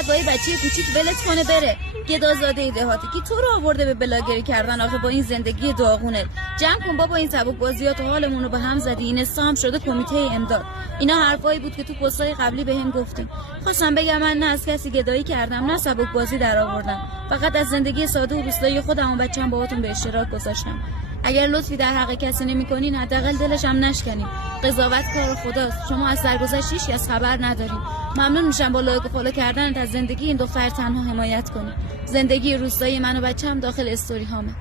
بعد با یه بچه کوچیک ولت کنه بره؟ گدازاده دهاتی کی تو رو آورده به بلاگری کردن آخه با این زندگی داغونه؟ جمع کن بابا این سبک بازیات و حالمون رو به هم زدی. این هم شده کمیته امداد. اینا حرفایی بود که تو پستای قبلی بهم گفتیم. خواستم بگم من نه از کسی گدایی کردم نه سبک بازی در آوردم، فقط از زندگی ساده و روستایی خودم و بچه‌م باهاتون به اشتراک گذاشتم. اگر لطفی در حق کسی نمی‌کنین حداقل دلش هم نشکنین. قضاوت کار خداست. شما از سرگذشت هیچ کس خبر ندارین. ممنون میشم با لایک و فالو کردنت از زندگی این دختر تنها حمایت کنی. زندگی روستایی من و بچه‌م داخل استوری هامه.